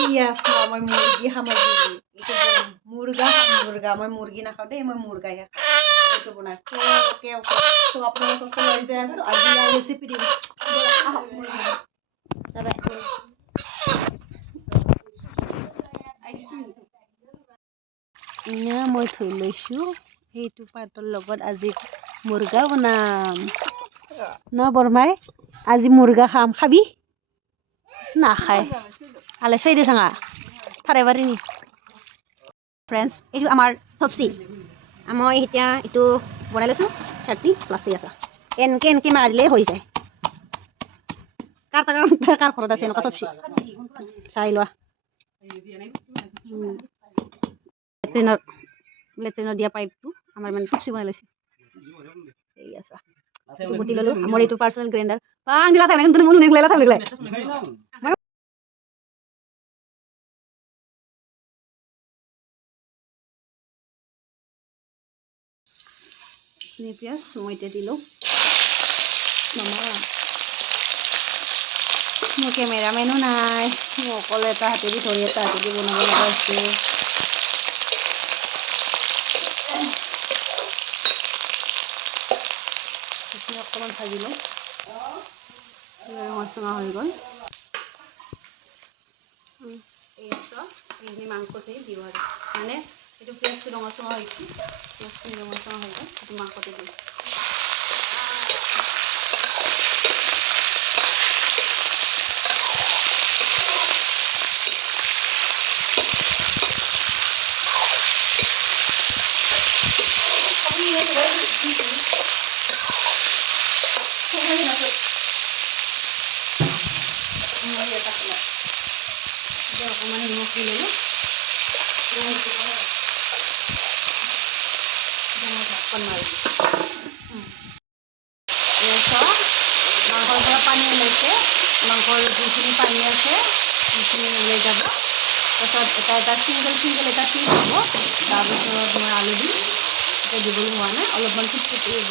Yes, মই মুৰ্গী খাম আজি। এইটো বনাম মুৰ্গা খাম মুৰ্গা। মই মুৰ্গী নাখাওঁ দেই, মই মুৰ্গাহে খাওঁ। এইটো বনাই কেও তো আপোনালোকক লৈ যাই আছোঁ আজি ইয়াৰ ৰেচিপি দিম। আহক মুৰ্গী যাবা মই থৈ লৈছোঁ সেইটো পাতৰ লগত আজি মুৰ্গা বনাম ন বৰমাই আজি মুৰ্গা খাম খাবি নাখায় আলে চৈ দে চাঙা থাৰে বাৰী নি ফ্ৰেণ্ডছ এইটো আমাৰ চব্জি মই এতিয়া এইটো বনাই লৈছোঁ চাটনি প্লাছেই আছে এনেকৈ মাৰিলে হৈ যায় কাৰ ঘৰত আছে এনেকুৱা চব্জি চাই লোৱা লেট্ৰিনৰ দিয়া পাইপটো আমাৰ মানে চব্জি বনাই লৈছে এই আছে গুটি ললোঁ আমাৰ এইটো পাৰ্চনেল গ্ৰাইণ্ডাৰ নিলা থাক তুমি মন নিগলা থাক নিগলা পিঁয়াজ মই এতিয়া দিলোঁ মামা মোৰ কেমেৰামেনো নাই মই অকলে এটা হাতেদি ধৰি এটা হাতেদি বনাব লগা হৈছে অকণমান ভাজি লওঁ ৰঙচুঙা হৈ গ'ল এইখিনি মাংসতে দিওঁ আৰু মানে এইটো পিঁয়াজটো ৰঙচুঙা হৈছে পিঁয়াজখিনি ৰঙচুঙা হৈ গ'ল এইটো মাংসতে দিওঁ অকণমান নিমখ দি ল'লোঁ ঢাকন মাৰি মাংসৰ পৰা পানী ওলাইছে মাংসৰ যিখিনি পানী আছে সেইখিনি ওলাই যাব তাৰপিছত এটা চিংগল এটা পিচ হ'ব তাৰপিছত মই আলু দিম এতিয়া দিবলৈ হোৱা নাই অলপমান ফুটফুটি হ'ব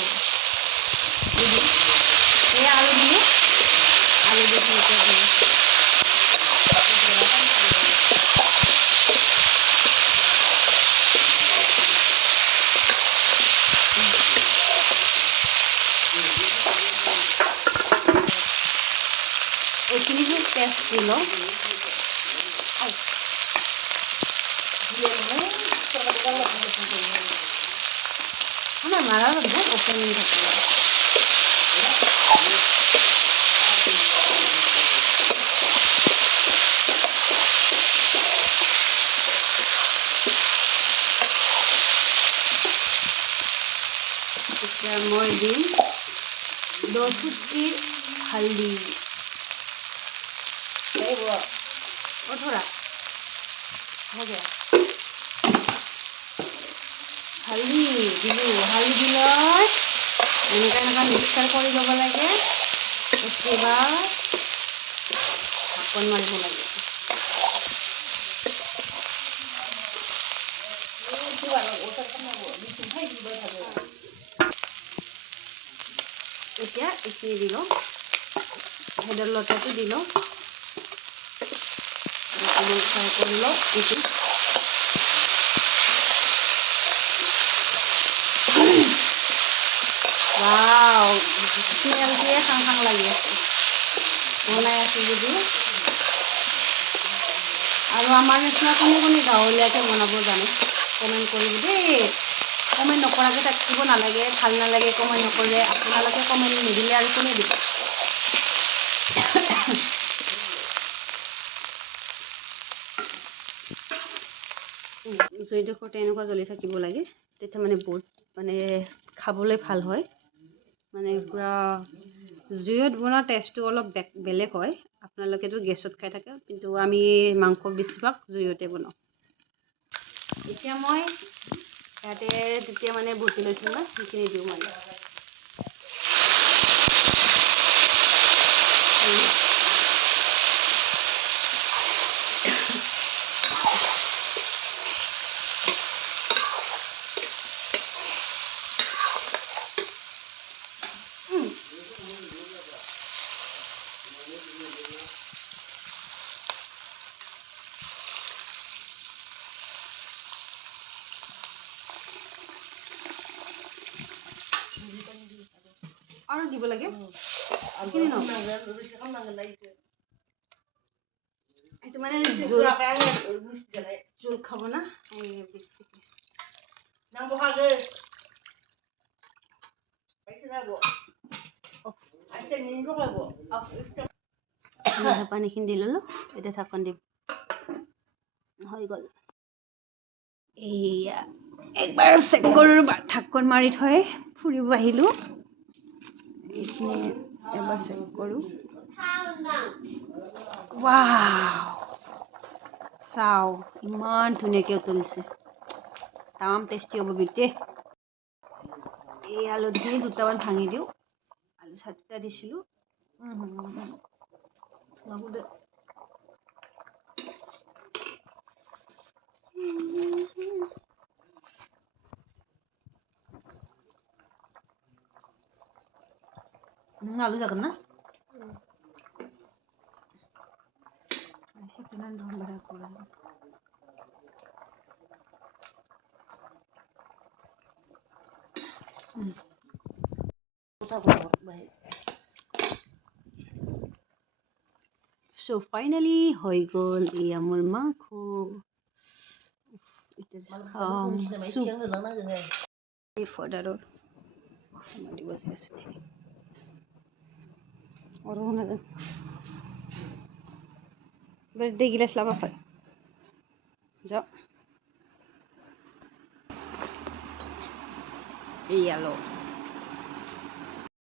এই আলু দিলোঁ আলু দি এতিয়া দিলোঁ এইখিনি পেষ্ট দিলোঁ আমার মারা লাগবে ওপেনিং থাকবে मैं दिम 2 चुटकी हल्दी और थोड़ा हो गया हल्दी दिलू हल्दी दिल एनेका मिक्सर कर लब लगे उसके बाद ढाकन मारिब लगे এতিয়া এইখিনি দিল হেডৰ লতাটো দিল অকণমান ফ্ৰাই কৰি লওঁ এইটো वाव स्मेल দিয়ে খাং খাং লাগি আছে বনাই আছোঁ যদি আৰু আমাৰ নিচিনা কোনে কোনে গাঁৱলীয়াকৈ বনাব জানে কমেণ্ট কৰিব দেই কমেণ্ট নকৰাকৈ থাকিব নালাগে ভাল নালাগে কমেণ্ট নকৰে আপোনালোকে কমেণ্ট নিদিলে আৰু কোনে দিব জুইডোখৰতে এনেকুৱা জ্বলি থাকিব লাগে তেতিয়া মানে বহুত মানে খাবলৈ ভাল হয় মানে পুৰা জুইত বনোৱা টেষ্টটো অলপ বেলেগ হয় আপোনালোকেতো গেছত খাই থাকে কিন্তু আমি মাংস বেছিভাগ জুইতে বনাওঁ এতিয়া মই ইয়াতে তেতিয়া মানে বটি লৈছোঁ না সেইখিনি দিওঁ মানে দিব লাগে এইটো মানে জোল খাব না পানীখিনি দি ল'লোঁ এতিয়া ঢাকন দিম হৈ গ'ল এইয়া একবাৰ চেক কৰোঁ ঢাকন মাৰি থৈ ফুৰিব আহিলোঁ এইখিনি এবাৰ চেক কৰোঁ ৱাও চাওঁ ইমান ধুনীয়াকৈ উতলিছে তামাম টেষ্টি হ'ব বিতে এই আলুখিনি দুটামান ভাঙি দিওঁ আলু 7টা দিছিলোঁ আলু যাবেন না So finally হৈ গ'ল এই মোৰ মাংস soup এই ফদাৰৰ দিব আছে আৰু না birthday gilas lama pa jo yellow